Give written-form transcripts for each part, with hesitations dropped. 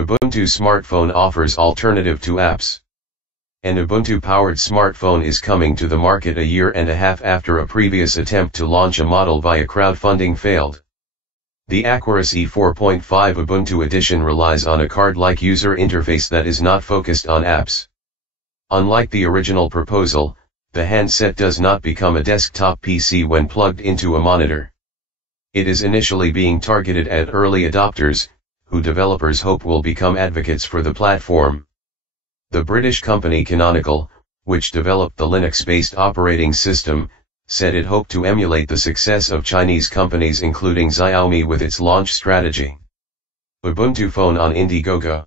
Ubuntu smartphone offers alternative to apps. An Ubuntu-powered smartphone is coming to the market a year and a half after a previous attempt to launch a model via crowdfunding failed. The Aquaris E4.5 Ubuntu edition relies on a card-like user interface that is not focused on apps. Unlike the original proposal, the handset does not become a desktop PC when plugged into a monitor. It is initially being targeted at early adopters, who developers hope will become advocates for the platform. The British company Canonical, which developed the Linux-based operating system, said it hoped to emulate the success of Chinese companies including Xiaomi with its launch strategy. Ubuntu phone on Indiegogo.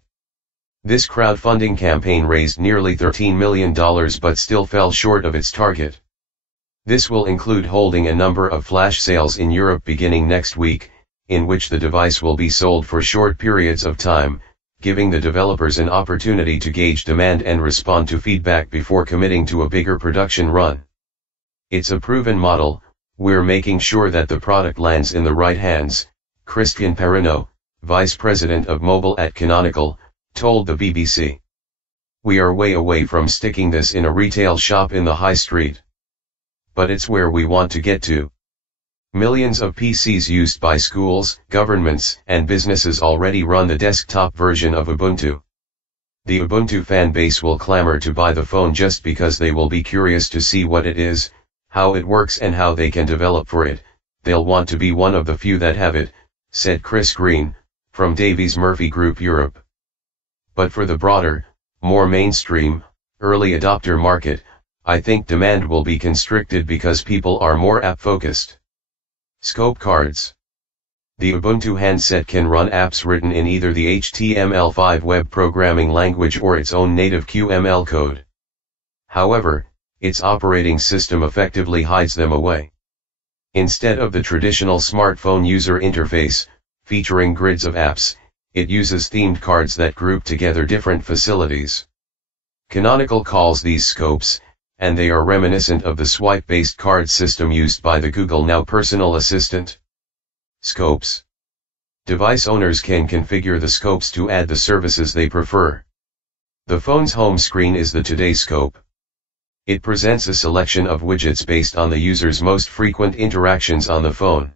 This crowdfunding campaign raised nearly $13 million but still fell short of its target. This will include holding a number of flash sales in Europe beginning next week, in which the device will be sold for short periods of time, giving the developers an opportunity to gauge demand and respond to feedback before committing to a bigger production run. It's a proven model, we're making sure that the product lands in the right hands, Christian Perrineau, vice president of mobile at Canonical, told the BBC. We are way away from sticking this in a retail shop in the high street. But it's where we want to get to. Millions of PCs used by schools, governments, and businesses already run the desktop version of Ubuntu. The Ubuntu fan base will clamor to buy the phone just because they will be curious to see what it is, how it works and how they can develop for it. They'll want to be one of the few that have it, said Chris Green, from Davies Murphy Group Europe. But for the broader, more mainstream, early adopter market, I think demand will be constricted because people are more app-focused. Scope cards. The Ubuntu handset can run apps written in either the HTML5 web programming language or its own native QML code. However, its operating system effectively hides them away. Instead of the traditional smartphone user interface, featuring grids of apps, it uses themed cards that group together different facilities. Canonical calls these scopes, and they are reminiscent of the swipe-based card system used by the Google Now personal assistant. Scopes. Device owners can configure the scopes to add the services they prefer. The phone's home screen is the Today scope. It presents a selection of widgets based on the user's most frequent interactions on the phone.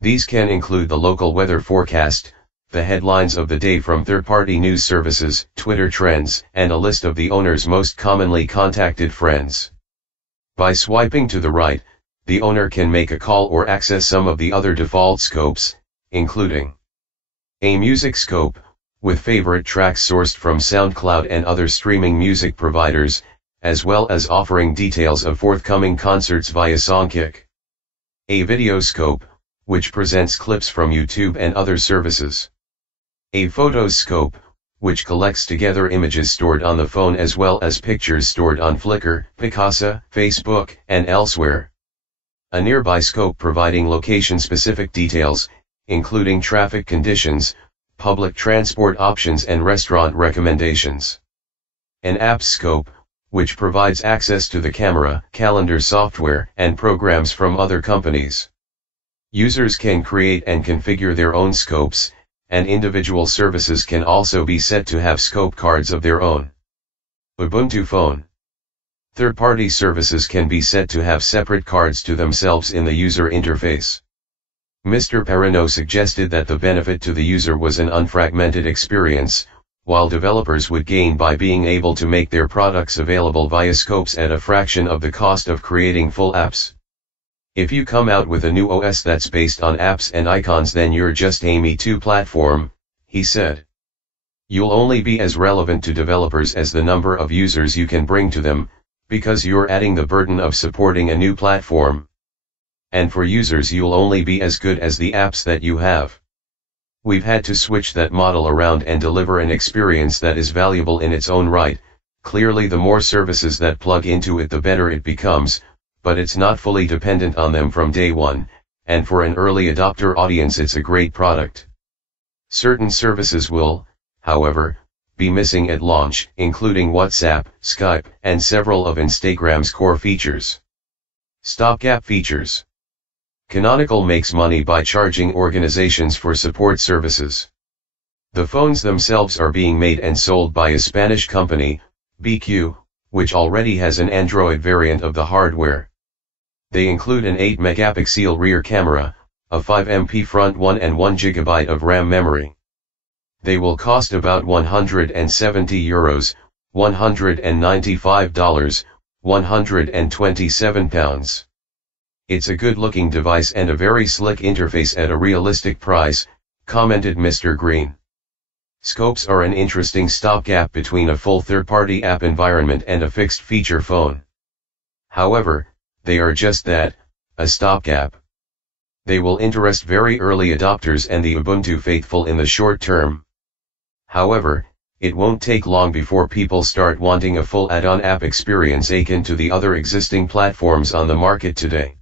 These can include the local weather forecast, the headlines of the day from third-party news services, Twitter trends, and a list of the owner's most commonly contacted friends. By swiping to the right, the owner can make a call or access some of the other default scopes, including a music scope, with favorite tracks sourced from SoundCloud and other streaming music providers, as well as offering details of forthcoming concerts via Songkick. A video scope, which presents clips from YouTube and other services. A photos scope, which collects together images stored on the phone as well as pictures stored on Flickr, Picasa, Facebook, and elsewhere. A nearby scope providing location-specific details, including traffic conditions, public transport options and restaurant recommendations. An apps scope, which provides access to the camera, calendar software, and programs from other companies. Users can create and configure their own scopes, and individual services can also be set to have scope cards of their own. Ubuntu phone. Third-party services can be set to have separate cards to themselves in the user interface. Mr. Perrineau suggested that the benefit to the user was an unfragmented experience, while developers would gain by being able to make their products available via scopes at a fraction of the cost of creating full apps. If you come out with a new OS that's based on apps and icons, then you're just a Me Too platform, he said. You'll only be as relevant to developers as the number of users you can bring to them, because you're adding the burden of supporting a new platform. And for users, you'll only be as good as the apps that you have. We've had to switch that model around and deliver an experience that is valuable in its own right. Clearly, the more services that plug into it, the better it becomes, but it's not fully dependent on them from day one, and for an early adopter audience it's a great product. Certain services will, however, be missing at launch, including WhatsApp, Skype, and several of Instagram's core features. Stopgap features. Canonical makes money by charging organizations for support services. The phones themselves are being made and sold by a Spanish company, BQ, which already has an Android variant of the hardware. They include an 8-megapixel rear camera, a 5MP front one and 1GB of RAM memory. They will cost about €170, $195, £127. It's a good-looking device and a very slick interface at a realistic price, commented Mr. Green. Scopes are an interesting stopgap between a full third-party app environment and a fixed-feature phone. However, they are just that, a stopgap. They will interest very early adopters and the Ubuntu faithful in the short term. However, it won't take long before people start wanting a full add-on app experience akin to the other existing platforms on the market today.